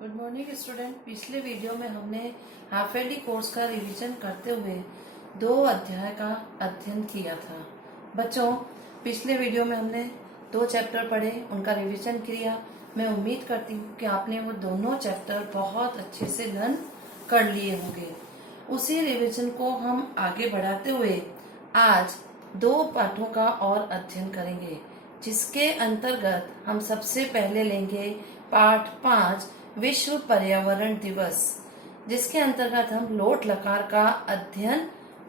Good morning student. पिछले video में हमने हाफ ईयरली कोर्स का रिवीजन करते हुए 2 अध्याय का अध्ययन किया था। बच्चों, पिछले वीडियो में हमने 2 चैप्टर पढ़े, उनका रिवीजन किया। मैं उम्मीद करती हूँ कि आपने वो दोनों चैप्टर बहुत अच्छे से लर्न कर लिए होंगे। उसी रिवीजन को हम आगे बढ़ाते हुए आज 2 पाठों का और अध्ययन करेंगे, जिसके अंतर्गत हम सबसे पहले लेंगे पाठ 5 विश्व पर्यावरण दिवस, जिसके अंतर्गत हम लोट लकार का अध्ययन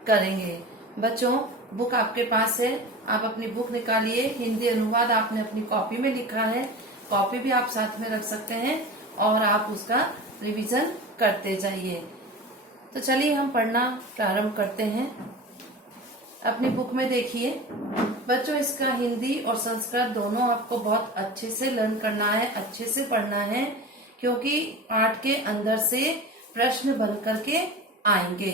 करेंगे। बच्चों, बुक आपके पास है, आप अपनी बुक निकालिए। हिंदी अनुवाद आपने अपनी कॉपी में लिखा है, कॉपी भी आप साथ में रख सकते हैं और आप उसका रिवीजन करते जाइए। तो चलिए हम पढ़ना प्रारंभ करते हैं। अपनी बुक में देखिए बच्चों, इसका हिंदी और संस्कृत दोनों आपको बहुत अच्छे से लर्न करना है, अच्छे से पढ़ना है, क्योंकि पाठ के अंदर से प्रश्न बन करके आएंगे।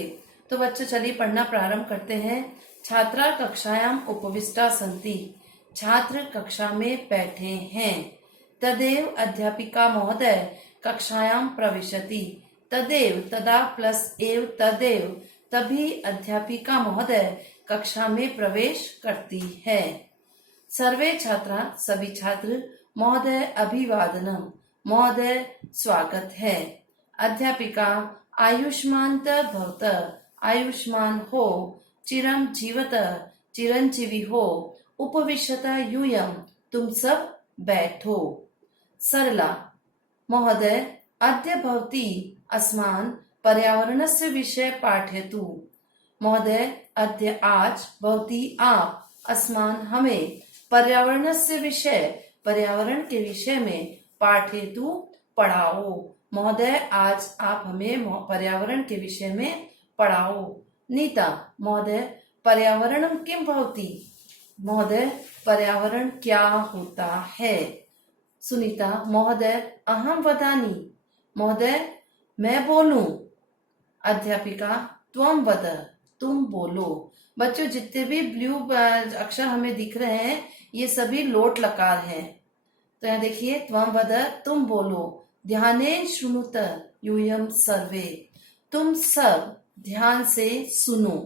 तो बच्चों चलिए पढ़ना प्रारंभ करते हैं। छात्रा कक्षायाम उपविष्टा सन्ति, छात्र कक्षा में बैठे हैं। तदेव अध्यापिका महोदय कक्षायाम प्रविशति, तदेव तदा प्लस एव तदेव तभी अध्यापिका महोदय कक्षा में प्रवेश करती है। सर्वे छात्रा सभी छात्र, महोदय अभिवादनम, महोदय स्वागत है। अध्यापिका आयुष्मान्त भवत, आयुष्मान हो, चिरं जीवत, चिरंजीवी हो, उपविशत यूयं, तुम सब बैठो। सरला महोदय अद्य भवती अस्मान् पर्यावरणस्य विषये पाठयतु। महोदय अद्य आज भवती आप अस्मान् हमें पर्यावरणस्य विषय, पर्यावरण के विषय में पाठयतु पढ़ाओ। महोदय आज आप हमें पर्यावरण के विषय में पढ़ाओ। नीता महोदय पर्यावरणं किं भवति, महोदय पर्यावरण क्या होता है। सुनीता महोदय अहं वदामि, महोदय मैं बोलूं। अध्यापिका त्वं वद, तुम बोलो। बच्चों, जितने भी ब्लू अक्षर हमें दिख रहे हैं ये सभी लोट लकार हैं। तो यहाँ देखिए, त्वं वद तुम बोलो, ध्यानेन शृणुत यूयं सर्वे, तुम सब ध्यान से सुनो।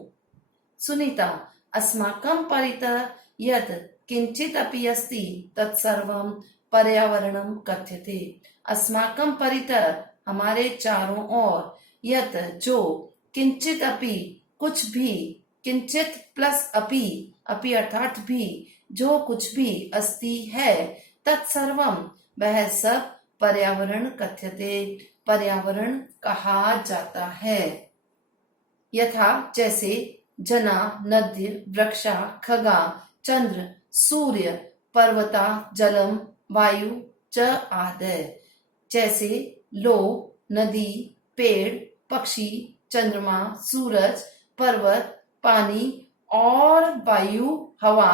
सुनीता अस्माकं परितः यत् किंचित अपि अस्ति तत्सर्वं पर्यावरणं कथ्यते। अस्माकं परितः हमारे चारों ओर, यत् जो, किंचित अपि कुछ भी, किंचित प्लस अपि, अपि अर्थात भी, जो कुछ भी, अस्ति है, तत्सर्वम वह सब, पर्यावरण कथ्यते पर्यावरण कहा जाता है। यथा जैसे जना, नद्य, वृक्षा, खगा, चंद्र, सूर्य, पर्वता, जलम, वायु च आदि। जैसे लोग, नदी, पेड़, पक्षी, चंद्रमा, सूरज, पर्वत, पानी और वायु, हवा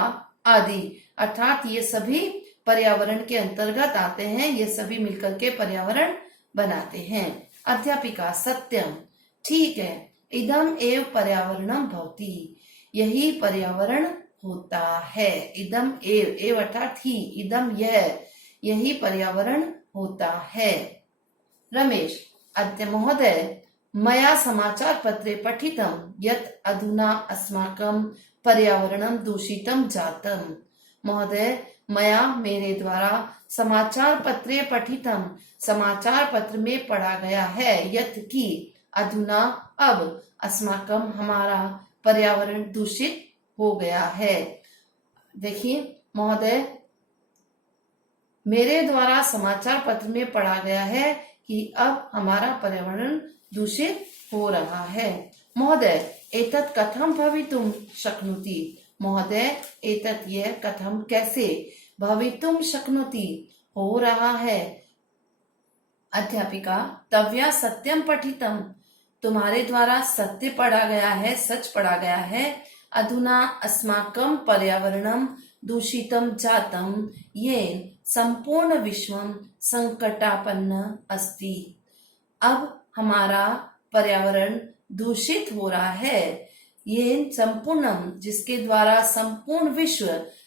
आदि, अर्थात ये सभी पर्यावरण के अंतर्गत आते हैं। ये सभी मिलकर के पर्यावरण बनाते हैं। अध्यापिका सत्यम, ठीक है, इदम एव पर्यावरणम भवति, यही पर्यावरण होता है। इदम एव, एव अर्थात ही, इदम यह, यही पर्यावरण होता है। रमेश अद्य महोदय मया समाचार पत्रे पठितं यत् अधुना अस्माकं पर्यावरणं दूषितं जातम्। महोदय मया, मेरे द्वारा, समाचार पत्रे पठितं, समाचार पत्र में पढ़ा गया है, यत् की, अधुना अब, अस्माकं हमारा, पर्यावरण दूषित हो गया है। देखिए महोदय, मेरे द्वारा समाचार पत्र में पढ़ा गया है कि अब हमारा पर्यावरण दूषित हो रहा है। महोदय एतत् कथं भवितुं शक्नोति, महोदय एतत् यह कथम कैसे, भवितुं शक्नोति हो रहा है। अध्यापिका तव्या सत्यम पठितम, तुम्हारे द्वारा सत्य पढ़ा गया है, सच पढ़ा गया है। अधुना अस्माकं पर्यावरणं दूषितं जातं येन संपूर्ण विश्वं संकटापन्न अस्ति। अब हमारा पर्यावरण दूषित हो रहा है, ये संपूर्णम, जिसके द्वारा संपूर्ण विश्व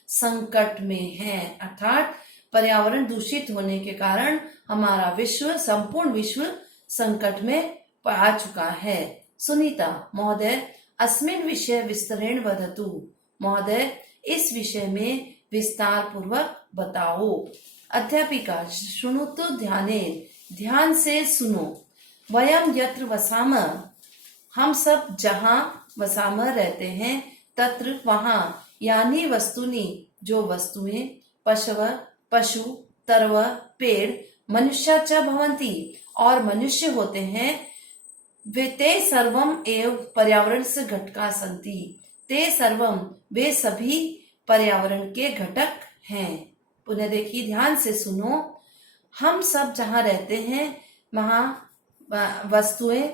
संकट में है, अर्थात पर्यावरण दूषित होने के कारण हमारा विश्व, संपूर्ण विश्व संकट में आ चुका है। सुनीता महोदय, अस्मिन् विषय विस्तरेण वदतु। महोदय, इस विषय में विस्तार पूर्वक बताओ। अध्यापिका, शृणुतु ध्यानेन, ध्यान से सुनो। वयम यत्र वसामः, हम सब जहाँ वसामः रहते हैं, तत्र वहाँ, यानी वस्तुनि, जो वस्तुएं, पशव पशु, तरव पेड़, मनुष्य च भवन्ति, और मनुष्य होते हैं, वे ते सर्वम एव पर्यावरण से घटका संति, ते सर्वम, वे सभी पर्यावरण के घटक हैं। पुनः देखिए, ध्यान से सुनो। हम सब जहाँ रहते हैं वहाँ वस्तुएं,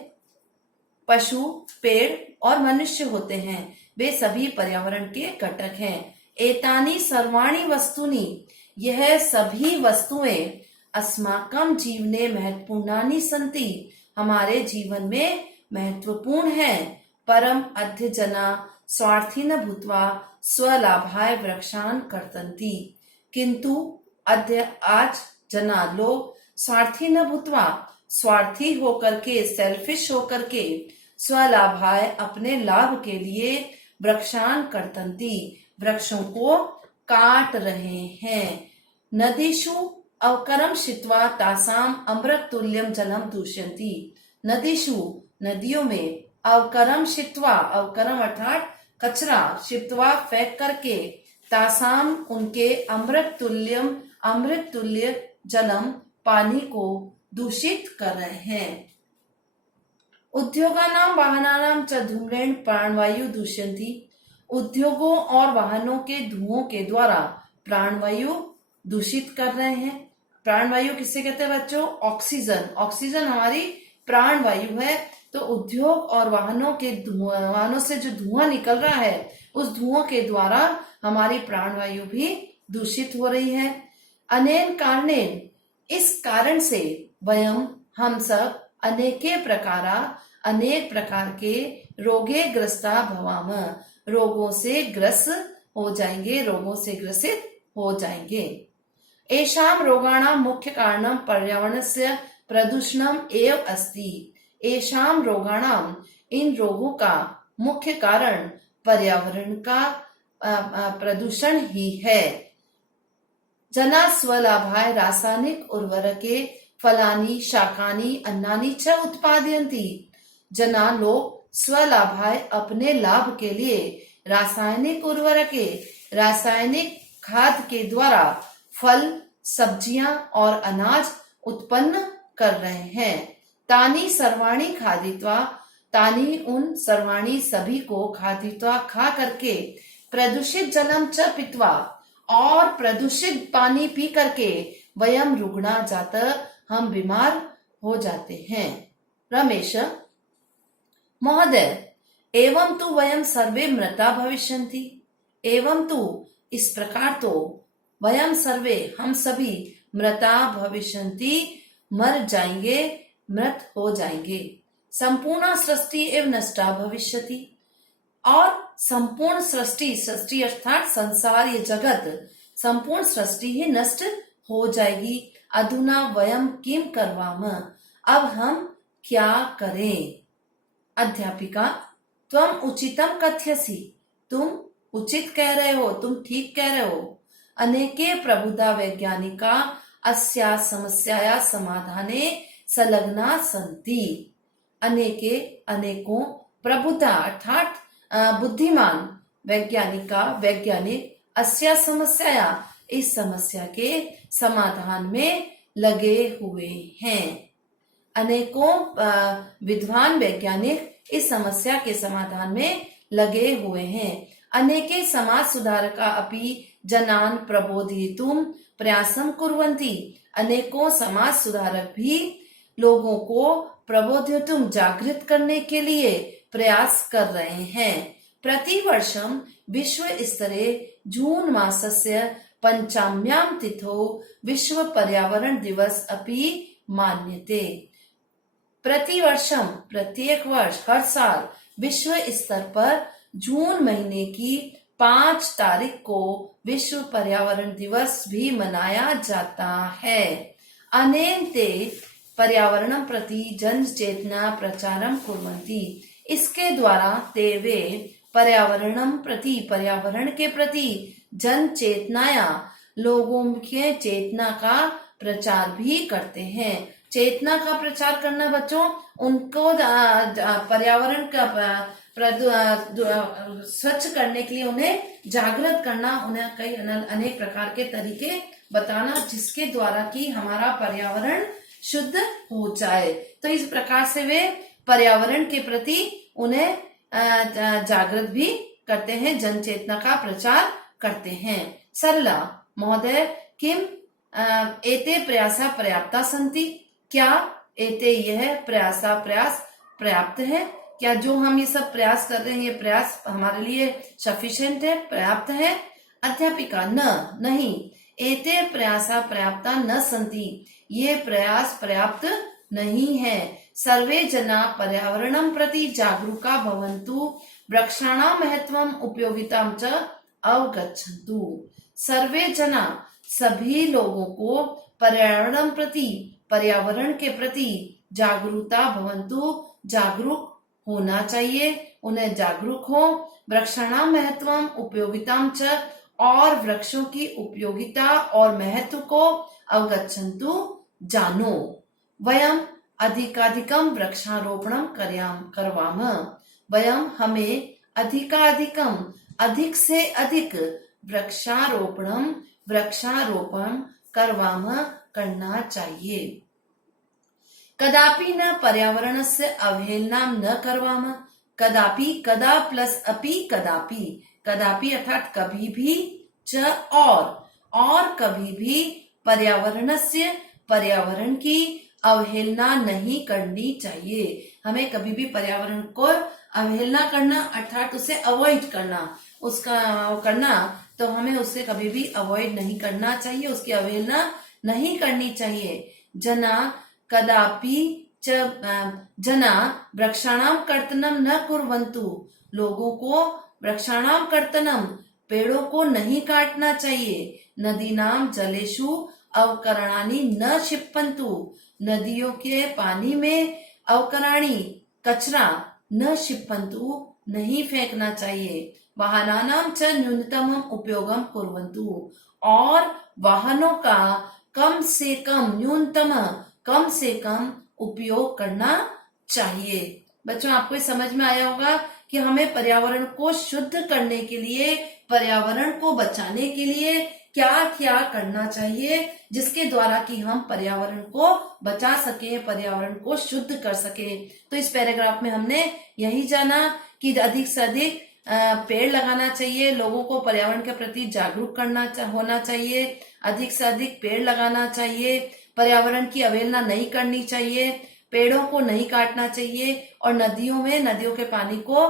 पशु, पेड़ और मनुष्य होते हैं, वे सभी पर्यावरण के घटक हैं। एतानि सर्वाणि वस्तुनि, यह सभी वस्तुएं, अस्माकं जीवने महत्वपूर्णानि सन्ति, हमारे जीवन में महत्वपूर्ण है। परम अद्य जना स्वार्थिन भूत्वा स्वलाभाय वृक्षान कर्तन्ति, किंतु अद्य, आज, जना, लोग, स्वार्थी न भूत्वा, स्वार्थी होकर के, सेल्फिश होकर के, स्वलाभाय, अपने लाभ के लिए, वृक्षान कर्तन्ति, वृक्षों को काट रहे हैं। नदीषु अवकरम शित्वा तासाम अमृत तुल्यम जलम दूषयन्ति, नदीषु, नदियों में, अवकरम शित्वा, अवकरम अर्थात कचरा, शित्वा फेंक करके, तासाम, उनके, अमृत तुल्यम, अमृत तुल्य, जलम, पानी को दूषित कर रहे हैं। उद्योगानां वाहनानां च धूम्रेण प्राणवायु दूषयन्ति, उद्योगों और वाहनों के धुओं के द्वारा प्राणवायु दूषित कर रहे हैं। प्राणवायु किसे कहते हैं बच्चों? ऑक्सीजन। ऑक्सीजन हमारी प्राणवायु है। तो उद्योग और वाहनों से जो धुआं निकल रहा है, उस धुओं के द्वारा हमारी प्राणवायु भी दूषित हो रही है। अनेन कारणेन, इस कारण से, वयम, हम सब, अनेक प्रकार के रोगे ग्रस्ता भवाम, रोगों से ग्रस्त हो जाएंगे, रोगों से ग्रसित हो जाएंगे। एषां रोगाणां मुख्य कारणं पर्यावरणस्य प्रदूषणम् एव अस्ति, एषां रोगाणां, इन रोगों का मुख्य कारण पर्यावरण का प्रदूषण ही है। जना स्वलाभाय रासायनिक उर्वरके फलानि शाकानि अन्नानि च उत्पादयन्ति, जना, लोग, स्वलाभाय, अपने लाभ के लिए, रासायनिक उर्वरके, रासायनिक खाद के द्वारा फल, सब्जियां और अनाज उत्पन्न कर रहे हैं। तानी सर्वाणी खादित्वा, तानी, उन, सर्वाणी, सभी को, खादित्वा, खा करके, प्रदूषित जलम च पीत्वा, और प्रदूषित पानी पी करके, वयम रुग्णा जात, हम बीमार हो जाते हैं। रमेश महोदय, एवं तु वयम सर्वे मृता भविष्यन्ति, एवं तु, इस प्रकार तो, वयम सर्वे, हम सभी, मृता भविष्यन्ति, मर जाएंगे, मृत हो जाएंगे। संपूर्ण सृष्टि एवं नष्टा भविष्यति, और संपूर्ण सृष्टि, सृष्टि अर्थात संसार, ये जगत, संपूर्ण सृष्टि ही नष्ट हो जाएगी। अधुना वयम किम करवाम, अब हम क्या करें? अध्यापिका, त्वम उचितम कथयसि, तुम उचित कह रहे हो, तुम ठीक कह रहे हो। अनेके प्रबुद्धा वैज्ञानिका अस्या समस्याया समाधाने संलग्ना सन्ति, अनेकों प्रबुद्धा अर्थात बुद्धिमान वैज्ञानिक अस्या समस्याया, इस समस्या के समाधान में लगे हुए हैं। अनेकों विद्वान वैज्ञानिक इस समस्या के समाधान में लगे हुए हैं। अनेके समाज सुधारका अपि जनान प्रबोधयितुम प्रयासम कुर्वन्ति, अनेकों समाज सुधारक भी लोगों को प्रबोधयितुम, जागृत करने के लिए प्रयास कर रहे हैं। प्रतिवर्षम विश्व स्तरे जून मासस्य पंचाम्यां तिथौ विश्व पर्यावरण दिवस अपि मान्यते। प्रतिवर्षम, प्रत्येक वर्ष, हर साल, विश्व स्तर पर जून महीने की 5 तारीख को विश्व पर्यावरण दिवस भी मनाया जाता है। अनेन ते पर्यावरणं प्रति जन चेतना प्रचारम कुर्वन्ति। इसके द्वारा ते वे पर्यावरणं प्रति पर्यावरण के प्रति जन चेतनाया लोगों के चेतना का प्रचार भी करते हैं। चेतना का प्रचार करना बच्चों, उनको पर्यावरण का स्वच्छ करने के लिए उन्हें जागृत करना, उन्हें कई अनेक प्रकार के तरीके बताना जिसके द्वारा कि हमारा पर्यावरण शुद्ध हो जाए। तो इस प्रकार से वे पर्यावरण के प्रति उन्हें जागृत भी करते हैं, जन चेतना का प्रचार करते हैं। सरला महोदय किम एते प्रयासा पर्याप्ता सन्ति? क्या एते यह प्रयास पर्याप्त है? क्या जो हम ये सब प्रयास कर रहे हैं, ये प्रयास हमारे लिए सफिशिएंट है, पर्याप्त है? अध्यापिका नहीं, एते प्रयासा पर्याप्ता न सन्ति, ये प्रयास पर्याप्त नहीं है। सर्वे जना पर्यावरणं प्रति जागरूका भवन्तु, वृक्षाणां महत्वम् उपयोगितां च अवगच्छन्तु। सर्वे जना सभी लोगों को पर्यावरण के प्रति जागरूकता भवन्तु, जागरूक होना चाहिए, उन्हें जागरूक हो। वृक्षाणां महत्वम् उपयोगितां च, और वृक्षों की उपयोगिता और महत्व को अवगच्छन्तु, जानो। वयम अधिकाधिकम वृक्षारोपणम करवाम, वयम हमें अधिकाधिकम अधिक से अधिक वृक्षारोपण करवाम करना चाहिए। कदापि न पर्यावरणस्य अवहेलनां न करवाम, कदापि, कदा प्लस अपि कदापि, कदापि अर्थात कभी भी, च और कभी भी पर्यावरण की अवहेलना नहीं करनी चाहिए। हमें कभी भी पर्यावरण को अवहेलना करना अर्थात उसे अवॉइड करना, तो हमें उससे कभी भी अवॉइड नहीं करना चाहिए, उसकी अवहेलना नहीं करनी चाहिए। जना कदापि जना वृक्षाणां कर्तनं न कुर्वन्तु, लोगों को वृक्षाणां कर्तनं पेड़ों को नहीं काटना चाहिए। नदीनां जलेषु अवकरणानि न क्षिपन्तु, नदियों के पानी में अवकराणी कचरा न क्षिपन्तु, नहीं फेंकना चाहिए। वाहनानां च न्यूनतमम् उपयोगं कुर्वन्तु, और वाहनों का कम से कम उपयोग करना चाहिए। बच्चों, आपको समझ में आया होगा कि हमें पर्यावरण को शुद्ध करने के लिए, पर्यावरण को बचाने के लिए क्या क्या करना चाहिए, जिसके द्वारा कि हम पर्यावरण को बचा सके, पर्यावरण को शुद्ध कर सके। तो इस पैराग्राफ में हमने यही जाना कि अधिक से अधिक पेड़ लगाना चाहिए, लोगों को पर्यावरण के प्रति जागरूक होना चाहिए, अधिक से अधिक पेड़ लगाना चाहिए, पर्यावरण की अवहेलना नहीं करनी चाहिए, पेड़ों को नहीं काटना चाहिए, और नदियों के पानी को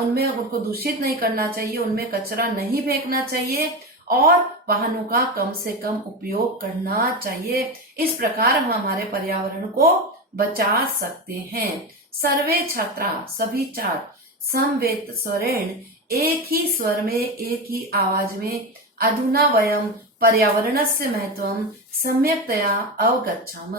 उनको दूषित नहीं करना चाहिए, उनमें कचरा नहीं फेंकना चाहिए, और वाहनों का कम से कम उपयोग करना चाहिए। इस प्रकार हम हमारे पर्यावरण को बचा सकते हैं। सर्वे छात्रा, सभी छात्र, समवेत स्वरेण, एक ही स्वर में, एक ही आवाज में, अधुना वयम पर्यावरणस्य महत्वं सम्यक्तया अवगच्छाम,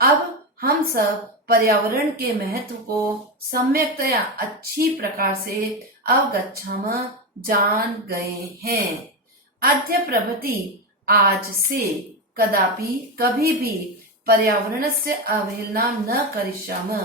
अब हम सब पर्यावरण के महत्व को सम्यक्तया अच्छी प्रकार से अवगच्छाम, जान गए हैं। अद्य प्रभृति, आज से, कदापि, कभी भी, पर्यावरणस्य अवहेलना न करिष्याम,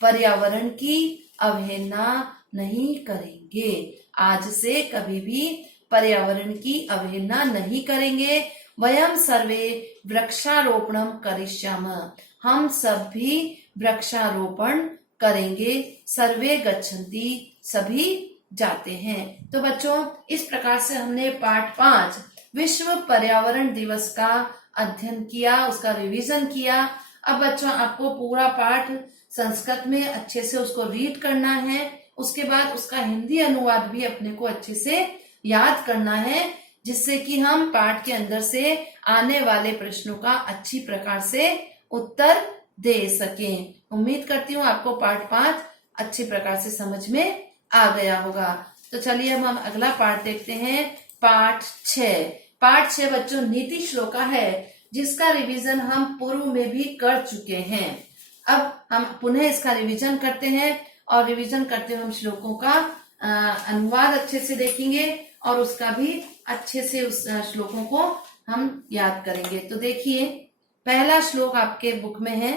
पर्यावरण की अवहेलना नहीं करेंगे। आज से कभी भी पर्यावरण की अवहेलना नहीं करेंगे। वयम सर्वे वृक्षारोपणम करिष्याम, हम सब भी वृक्षारोपण करेंगे। सर्वे गच्छन्ति, सभी जाते हैं। तो बच्चों, इस प्रकार से हमने पाठ 5 विश्व पर्यावरण दिवस का अध्ययन किया, उसका रिवीजन किया। अब बच्चों, आपको पूरा पाठ संस्कृत में अच्छे से उसको रीड करना है, उसके बाद उसका हिंदी अनुवाद भी अपने को अच्छे से याद करना है, जिससे कि हम पाठ के अंदर से आने वाले प्रश्नों का अच्छी प्रकार से उत्तर दे सकें। उम्मीद करती हूँ आपको पाठ 5 अच्छी प्रकार से समझ में आ गया होगा। तो चलिए हम अगला पाठ देखते हैं, पाठ 6। पाठ 6 बच्चों नीति श्लोका है। जिसका रिवीजन हम पूर्व में भी कर चुके हैं। अब हम पुनः इसका रिवीजन करते हैं और रिवीजन करते हुए हम श्लोकों का अनुवाद अच्छे से देखेंगे और उसका भी अच्छे से उस श्लोकों को हम याद करेंगे। तो देखिए, पहला श्लोक आपके बुक में है,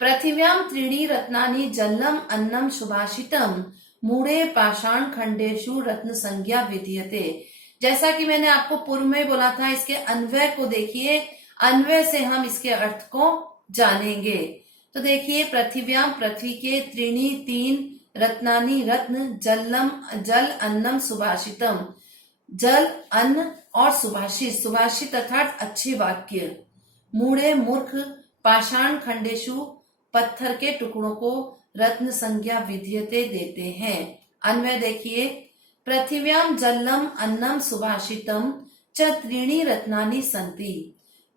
पृथिव्यां त्रीणि रत्नानि जलम अन्नम सुभाषितम मूढ़े पाषाण खंडेषु रत्न संज्ञा विधीयते। जैसा कि मैंने आपको पूर्व में बोला था, इसके अन्वय को देखिए, अन्वय से हम इसके अर्थ को जानेंगे। तो देखिए, पृथिव्यां पृथ्वी के, त्रीणि तीन, रत्नानि रत्न, जलम जल, अन्नम सुभाषितम जल, अन्न और सुभाषित, सुभाषित अर्थात अच्छे वाक्य, मूढ़े मूर्ख, पाषाण खंडेशु पत्थर के टुकड़ों को रत्न संज्ञा विधीयते देते हैं। अन्वय देखिए, पृथिव्यां जलम अन्नम सुभाषितम च त्रीणि रत्नानि सन्ति।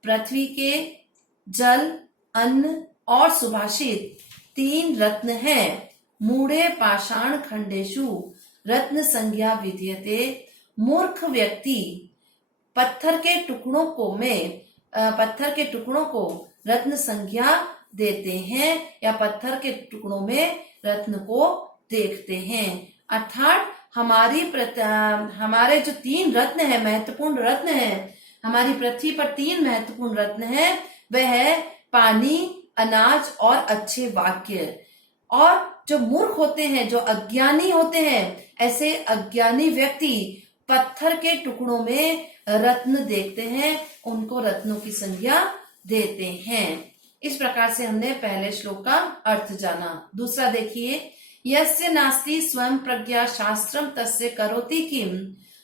पृथ्वी के जल, अन्न और सुभाषित तीन रत्न हैं। मूढ़े पाषाण खंडेशु रत्न संज्ञा विधीयते। मूर्ख व्यक्ति पत्थर के टुकड़ों को रत्न संज्ञा देते हैं या पत्थर के टुकड़ों में रत्न को देखते हैं। अर्थात हमारे जो तीन रत्न है, महत्वपूर्ण रत्न है, हमारी पृथ्वी पर तीन महत्वपूर्ण रत्न है, वह है पानी, अनाज और अच्छे वाक्य। और जो मूर्ख होते हैं, जो अज्ञानी होते हैं, ऐसे अज्ञानी व्यक्ति पत्थर के टुकड़ों में रत्न देखते हैं, उनको रत्नों की संज्ञा देते हैं। इस प्रकार से हमने पहले श्लोक का अर्थ जाना। दूसरा देखिए, यस्य नास्ति स्वयं प्रज्ञा शास्त्रम तस्य करोति किम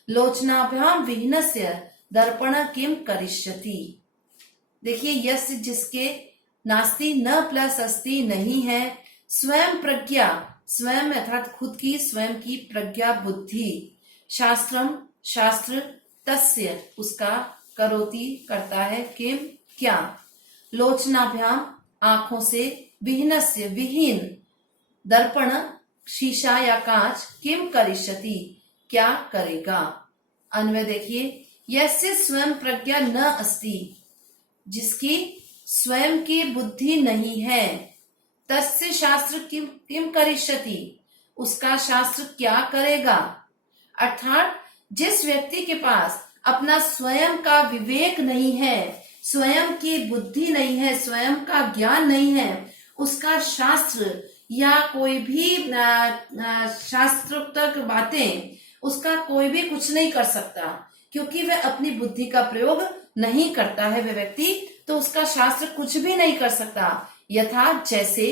लोचनाभ्याम विहीनस्य दर्पण किम करिष्यति। देखिए, यस्य जिसके, नास्ति न प्लस अस्ति नहीं है, स्वयं प्रज्ञा, स्वयं अर्थात खुद की, स्वयं की प्रज्ञा बुद्धि, शास्त्रम शास्त्र, तस्य उसका, करोति करता है, किम क्या, लोचनाभ्याम आंखों से, विहीनस्य विहीन, दर्पण शीशा या कांच, किम करिष्यति क्या करेगा। अन्वय देखिए, यस्य स्वयं प्रज्ञा न अस्ति, जिसकी स्वयं की बुद्धि नहीं है, तस्य शास्त्र किम करिष्यति उसका शास्त्र क्या करेगा। अर्थात जिस व्यक्ति के पास अपना स्वयं का विवेक नहीं है, स्वयं की बुद्धि नहीं है, स्वयं का ज्ञान नहीं है, उसका शास्त्र या कोई भी शास्त्रोक्त बातें, उसका कोई भी कुछ नहीं कर सकता, क्योंकि वह अपनी बुद्धि का प्रयोग नहीं करता है वह व्यक्ति, तो उसका शास्त्र कुछ भी नहीं कर सकता। यथा जैसे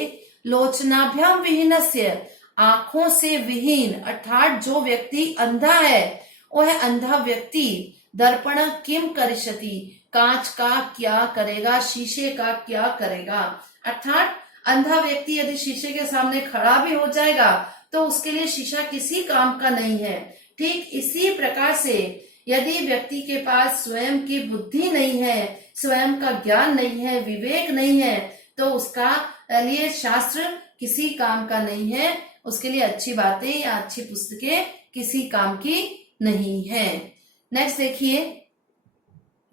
लोचनाभ्याम विहीनस्य, आंखों से विहीन, अर्थात जो व्यक्ति अंधा है, वह अंधा व्यक्ति दर्पण किम करिष्यति, कांच का क्या करेगा, शीशे का क्या करेगा। अर्थात अंधा व्यक्ति यदि शीशे के सामने खड़ा भी हो जाएगा तो उसके लिए शीशा किसी काम का नहीं है। ठीक इसी प्रकार से यदि व्यक्ति के पास स्वयं की बुद्धि नहीं है, स्वयं का ज्ञान नहीं है, विवेक नहीं है, तो उसका लिए शास्त्र किसी काम का नहीं है, उसके लिए अच्छी बातें या अच्छी पुस्तकें किसी काम की नहीं है। नेक्स्ट देखिए,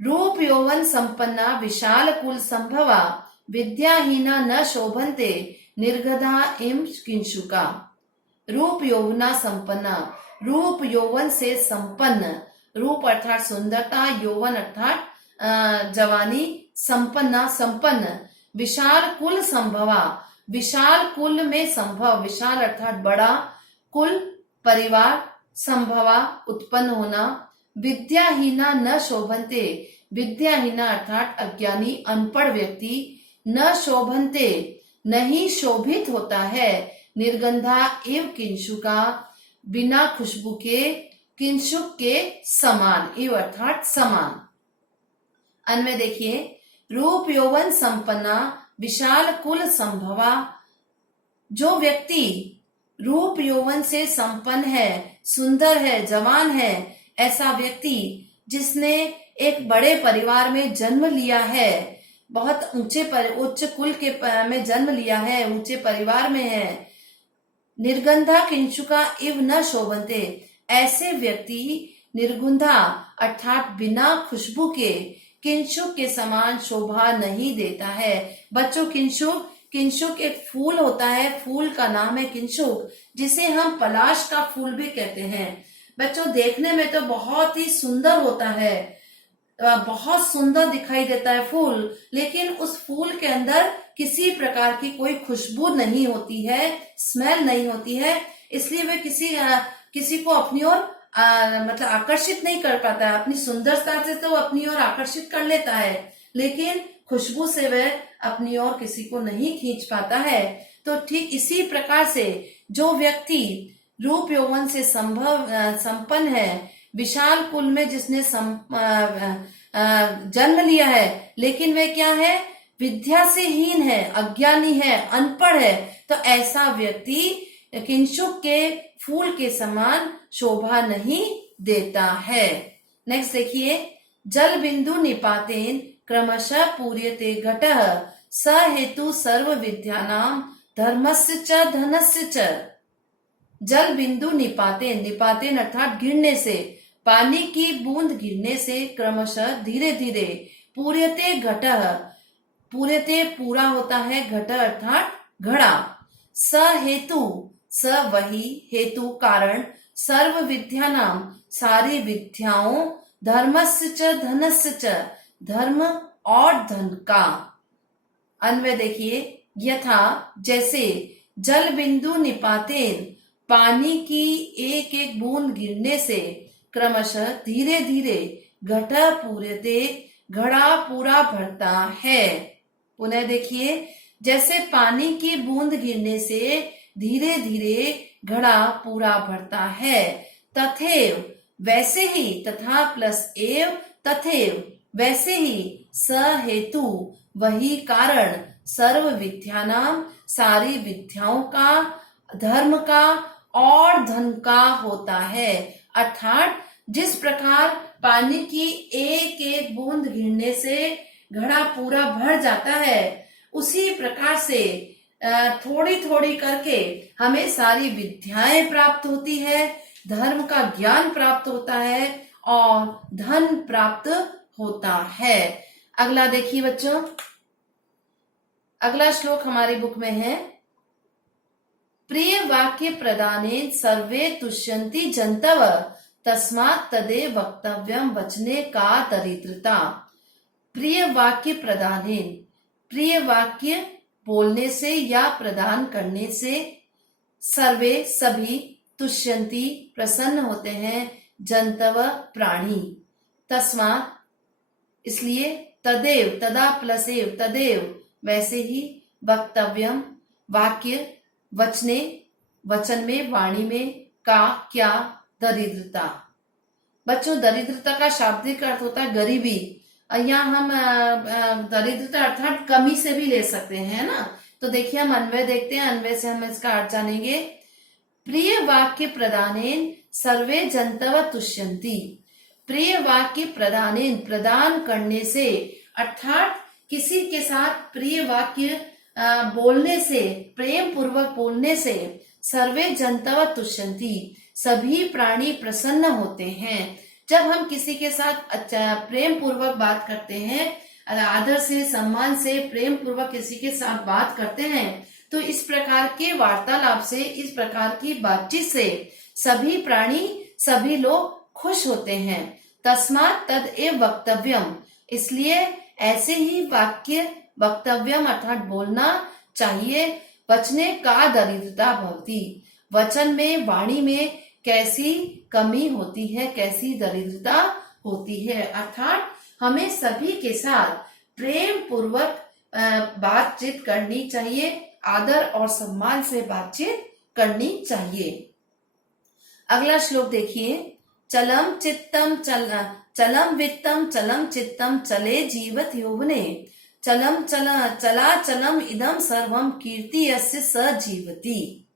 रूप यौवन संपन्ना विशाल कुल संभवा विद्याहीना न शोभन्ते निर्गधा इम किंशुका। रूप यौवना संपन्ना, रूप यौवन से संपन्न, रूप अर्थात सुंदरता, यौवन अर्थात जवानी, संपन्ना संपन्न, विशाल कुल संभवा, विशाल कुल में संभव, विशाल अर्थात बड़ा, कुल परिवार, संभवा उत्पन्न होना, विद्याहीना न शोभन्ते, विद्याहीना अर्थात अज्ञानी अनपढ़ व्यक्ति, न शोभन्ते नहीं शोभित होता है, निर्गंधा एव किंशुका बिना खुशबू के, किंशुक के समान, एव अर्थात समान। अन्वय देखिए, रूप यौवन संपन्ना विशाल कुल संभवा, जो व्यक्ति रूप यौवन से संपन्न है, सुंदर है, जवान है, ऐसा व्यक्ति जिसने एक बड़े परिवार में जन्म लिया है, बहुत उच्च कुल के में जन्म लिया है, ऊंचे परिवार में है, निर्गंधा किंशुका इव न शोभन्ते, ऐसे व्यक्ति निर्गुंधा अर्थात बिना खुशबू के, किंशुक के समान शोभा नहीं देता है। बच्चों, किंशुक एक फूल होता है, फूल का नाम है किंशुक, जिसे हम पलाश का फूल भी कहते हैं। बच्चों, देखने में तो बहुत ही सुंदर होता है, बहुत सुंदर दिखाई देता है फूल, लेकिन उस फूल के अंदर किसी प्रकार की कोई खुशबू नहीं होती है, स्मेल नहीं होती है, इसलिए वे किसी को अपनी ओर मतलब आकर्षित नहीं कर पाता है। अपनी सुंदरता से तो वो अपनी ओर आकर्षित कर लेता है, लेकिन खुशबू से वह अपनी ओर किसी को नहीं खींच पाता है। तो ठीक इसी प्रकार से जो व्यक्ति रूप यौवन से संपन्न है, विशाल कुल में जिसने जन्म लिया है, लेकिन वह क्या है, विद्या से हीन है, अज्ञानी है, अनपढ़ है, तो ऐसा व्यक्ति किंशुक के फूल के समान शोभा नहीं देता है। नेक्स्ट देखिए, जल बिंदु निपातेन क्रमशः पूर्यते घटः स हेतु सर्व विद्यानाम धर्मस्य च धनस्य च। जल बिंदु निपातेन अर्थात गिरने से, पानी की बूंद गिरने से क्रमशः धीरे धीरे, पूर्यते घटः, पूर्यते पूरा होता है, घट अर्थात घड़ा, स हेतु, स वही, हेतु कारण, सर्व विद्या नाम सारी विद्याओं, धर्मस्य च धनस्य च धर्म और धन का। अन्वय देखिए, यथा जैसे, जल बिंदु निपातेन पानी की एक एक बूंद गिरने से, क्रमशः धीरे धीरे, घट पूर्यते घड़ा पूरा भरता है। पुनः देखिए, जैसे पानी की बूंद गिरने से धीरे धीरे घड़ा पूरा भरता है, तथैव वैसे ही, तथा प्लस एव, तथैव वैसे ही, स हेतु वही कारण, सर्व विद्यानाम सारी विद्याओं का, धर्म का और धन का होता है। अर्थात जिस प्रकार पानी की एक एक बूंद गिरने से घड़ा पूरा भर जाता है, उसी प्रकार से थोड़ी थोड़ी करके हमें सारी विद्याएं प्राप्त होती है, धर्म का ज्ञान प्राप्त होता है और धन प्राप्त होता है। अगला देखिए बच्चों, अगला श्लोक हमारी बुक में है, प्रिय वाक्य प्रदाने सर्वे तुष्यन्ति जन्तव तस्मात् तदेव वक्तव्यम वचने का दरिद्रता। प्रिय वाक्य प्रदाने, प्रिय वाक्य बोलने से या प्रदान करने से, सर्वे सभी, तुष्यन्ति प्रसन्न होते हैं, जंतव प्राणी, तस्मात् इसलिए, तदेव तदा प्लस एव, तदेव वैसे ही, वक्तव्यम वाक्य, वचने वचन में, वाणी में, का क्या, दरिद्रता। बच्चों, दरिद्रता का शाब्दिक अर्थ होता है गरीबी। यहाँ हम दरिद्रता अर्थात कमी से भी ले सकते हैं ना। तो देखिए, हम अन्वय देखते हैं, अन्वय से हम इसका अर्थ जानेंगे। प्रिय वाक्य प्रदानेन सर्वे जंतव तुष्यन्ति। प्रिय वाक्य प्रदानेन प्रदान करने से, अर्थात किसी के साथ प्रिय वाक्य बोलने से, प्रेम पूर्वक बोलने से, सर्वे जंतव तुष्यन्ति सभी प्राणी प्रसन्न होते हैं। जब हम किसी के साथ प्रेम पूर्वक बात करते हैं, आदर से, सम्मान से, प्रेम पूर्वक किसी के साथ बात करते हैं, तो इस प्रकार के वार्तालाप से, इस प्रकार की बातचीत से सभी प्राणी, सभी लोग खुश होते हैं। तस्मात् तद एव वक्तव्यम, इसलिए ऐसे ही वाक्य, वक्तव्यम अर्थात बोलना चाहिए। वचने का दरिद्रता भवति, वचन में, वाणी में कैसी कमी होती है, कैसी दरिद्रता होती है। अर्थात हमें सभी के साथ प्रेम पूर्वक बातचीत करनी चाहिए, आदर और सम्मान से बातचीत करनी चाहिए। अगला श्लोक देखिए, चलम चित्तम चलम वित्तम चलम चित्तम चले जीवत यौवने चला चलम इदम सर्वम कीर्ति यस्य स जीवति।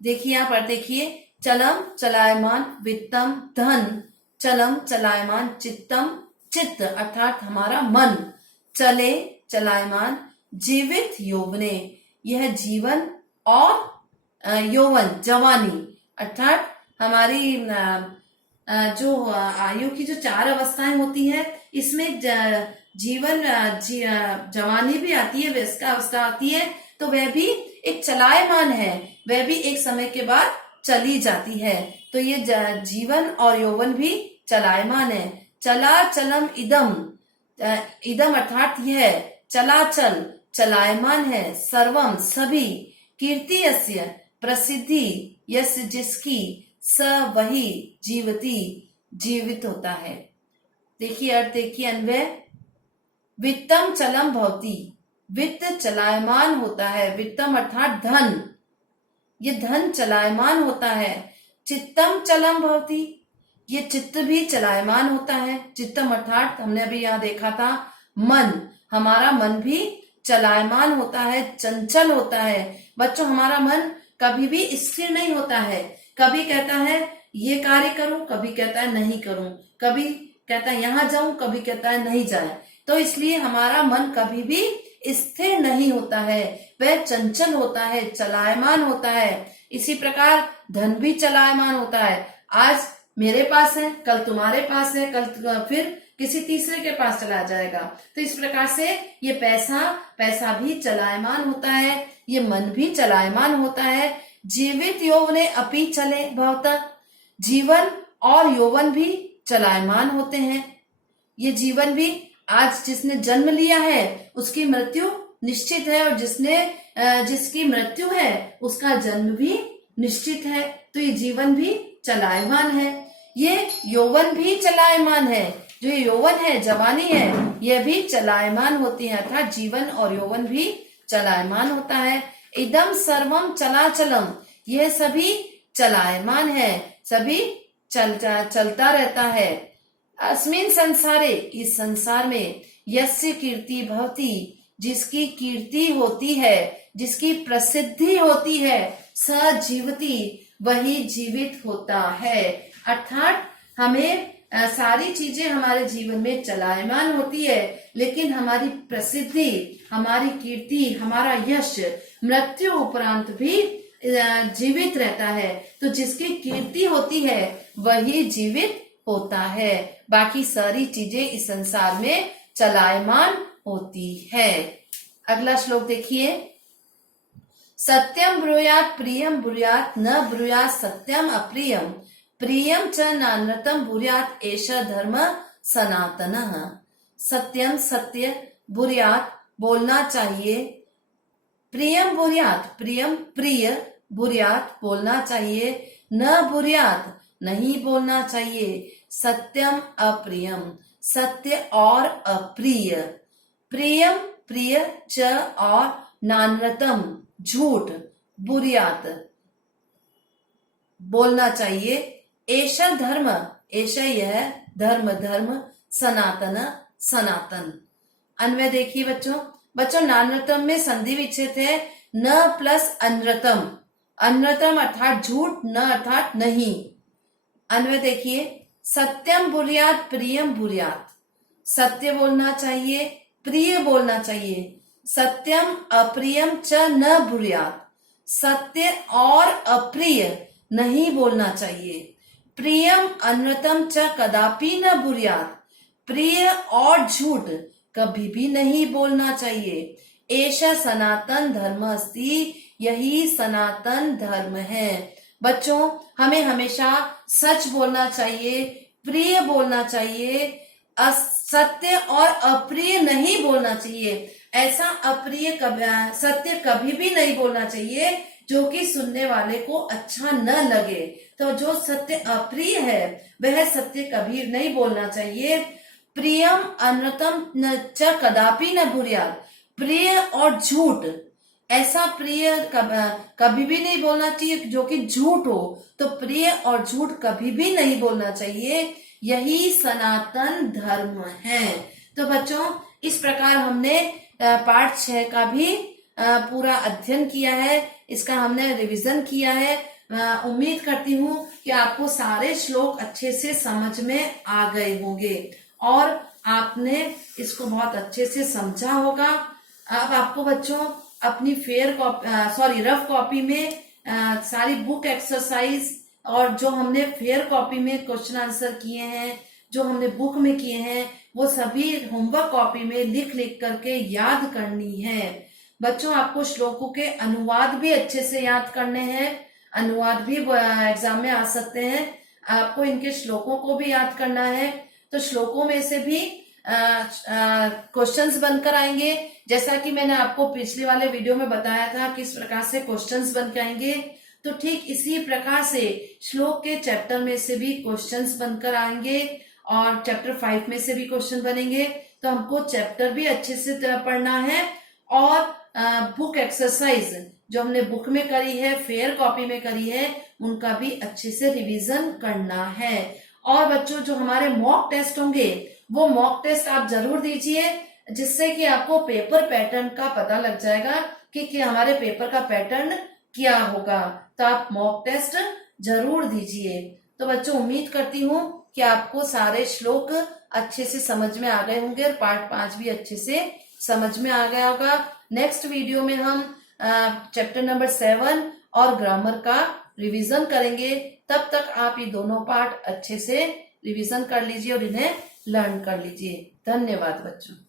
देखिए, यहाँ पर देखिए, चलम चलायमान, वित्तम धन, चलम चलायमान, चित्तम चित्त अर्थात हमारा मन, चले चलायमान, जीवित यौवने यह जीवन, और यौवन जवानी अर्थात हमारी जो आयु की जो 4 अवस्थाएं होती है, इसमें जीवन जवानी भी आती है, वयस्कावस्था आती है, तो वह भी एक चलायमान है, वह भी एक समय के बाद चली जाती है। तो ये जीवन और यौवन भी चलायमान है। चलाचलम इदम, इदम अर्थात यह चलाचल चलायमान है, सर्वम सभी, कीर्ति यस्य प्रसिद्धि यस्य जिसकी, स वही जीवती जीवित होता है। देखिए अर्थ, देखिए अन्वय। वित्तम चलम भवती, वित्त चलायमान होता है, वित्तम अर्थात धन, ये धन चलायमान होता है। चित्तम चलम भवती, ये चित्त भी चलायमान होता है। चित्तम अर्थात हमने अभी यहाँ देखा था मन, हमारा मन भी चलायमान होता है, चंचल होता है। बच्चों हमारा मन कभी भी स्थिर नहीं होता है, कभी कहता है ये कार्य करूं, कभी कहता है नहीं करूं, कभी कहता है यहाँ जाऊं, कभी कहता है नहीं जाए। तो इसलिए हमारा मन कभी भी स्थिर नहीं होता है, वह चंचल होता है, चलायमान होता है। इसी प्रकार धन भी चलायमान होता है। आज मेरे पास है, कल तुम्हारे पास है, कल फिर किसी तीसरे के पास चला जाएगा। तो इस प्रकार से ये पैसा भी चलायमान होता है, ये मन भी चलायमान होता है। जीवित यौवने अपि चले भवता, जीवन और यौवन भी चलायमान होते हैं। ये जीवन भी, आज जिसने जन्म लिया है उसकी मृत्यु निश्चित है, और जिसकी मृत्यु है उसका जन्म भी निश्चित है। तो ये जीवन भी चलायमान है, ये यौवन भी चलायमान है। जो यौवन है, जवानी है, यह भी चलायमान होती है, अर्थात जीवन और यौवन भी चलायमान होता है। इदम सर्वम चलाचलम, यह सभी चलायमान है, सभी चलता रहता है। अस्मिन संसारे, इस संसार में, यस्य कीर्ति भवति, जिसकी कीर्ति होती है, जिसकी प्रसिद्धि होती है, स जीवति, वही जीवित होता है। अर्थात हमें सारी चीजें हमारे जीवन में चलायमान होती है, लेकिन हमारी प्रसिद्धि, हमारी कीर्ति, हमारा यश मृत्यु उपरांत भी जीवित रहता है। तो जिसकी कीर्ति होती है वही जीवित होता है, बाकी सारी चीजें इस संसार में चलायमान होती है। अगला श्लोक देखिए। सत्यम ब्रूयात प्रियम ब्रूयात न ब्रूयात सत्यम अप्रियम, प्रियम च नानृतम ब्रूयात एषः धर्म सनातनः। सत्यम सत्य, ब्रूयात बोलना चाहिए, प्रियम ब्रूयात प्रियम प्रिय, ब्रूयात बोलना चाहिए, न ब्रूयात नहीं बोलना चाहिए, सत्यम अप्रियम सत्य और अप्रिय, प्रियम प्रिय च और नानृतम झूठ, ब्रूयात बोलना चाहिए, ऐसा धर्म, ऐसा यह धर्म, धर्म सनातन सनातन। अन्वय देखिए बच्चों नानृतम में संधि विच्छेद है, न प्लस अनृतम, अनृतम अर्थात झूठ, न अर्थात नहीं। अन्वय देखिए। सत्यम ब्रूयात प्रियम ब्रूयात, सत्य बोलना चाहिए, प्रिय बोलना चाहिए। सत्यम अप्रियम च न ब्रूयात, सत्य और अप्रिय नहीं बोलना चाहिए। प्रियम अनृतम च कदापि न ब्रूयात, प्रिय और झूठ कभी भी नहीं बोलना चाहिए। ऐसा सनातन धर्म अस्ति, यही सनातन धर्म है। बच्चों हमें हमेशा सच बोलना चाहिए, प्रिय बोलना चाहिए, असत्य और अप्रिय नहीं बोलना चाहिए। ऐसा अप्रिय सत्य कभी भी नहीं बोलना चाहिए जो कि सुनने वाले को अच्छा न लगे। तो जो सत्य अप्रिय है वह सत्य कभी नहीं बोलना चाहिए। प्रियम अनृतम न च कदापि न ब्रूयात, प्रिय और झूठ, ऐसा प्रिय कभी भी नहीं बोलना चाहिए जो कि झूठ हो। तो प्रिय और झूठ कभी भी नहीं बोलना चाहिए, यही सनातन धर्म है। तो बच्चों इस प्रकार हमने पाठ 6 का भी पूरा अध्ययन किया है, इसका हमने रिवीजन किया है। उम्मीद करती हूँ कि आपको सारे श्लोक अच्छे से समझ में आ गए होंगे और आपने इसको बहुत अच्छे से समझा होगा। अब आपको बच्चों अपनी रफ कॉपी में सारी बुक एक्सरसाइज और जो हमने फेयर कॉपी में क्वेश्चन आंसर किए हैं, जो हमने बुक में किए हैं वो सभी होमवर्क कॉपी में लिख लिख करके याद करनी है। बच्चों, आपको श्लोकों के अनुवाद भी अच्छे से याद करने हैं। अनुवाद भी एग्जाम में आ सकते हैं। आपको इनके श्लोकों को भी याद करना है। तो श्लोकों में से भी क्वेश्चंस बनकर आएंगे, जैसा कि मैंने आपको पिछले वाले वीडियो में बताया था किस प्रकार से क्वेश्चंस बन के आएंगे। तो ठीक इसी प्रकार से श्लोक के चैप्टर में से भी क्वेश्चंस बनकर आएंगे और चैप्टर 5 में से भी क्वेश्चन बनेंगे। तो हमको चैप्टर भी अच्छे से पढ़ना है और बुक एक्सरसाइज जो हमने बुक में करी है, फेयर कॉपी में करी है, उनका भी अच्छे से रिवीजन करना है। और बच्चों, जो हमारे मॉक टेस्ट होंगे वो मॉक टेस्ट आप जरूर दीजिए, जिससे कि आपको पेपर पैटर्न का पता लग जाएगा कि हमारे पेपर का पैटर्न क्या होगा। तो आप मॉक टेस्ट जरूर दीजिए। तो बच्चों, उम्मीद करती हूँ कि आपको सारे श्लोक अच्छे से समझ में आ गए होंगे और पार्ट 5 भी अच्छे से समझ में आ गया होगा। नेक्स्ट वीडियो में हम चैप्टर नंबर 7 और ग्रामर का रिवीजन करेंगे। तब तक आप ये दोनों पार्ट अच्छे से रिवीजन कर लीजिए और इन्हें लर्न कर लीजिए। धन्यवाद बच्चों।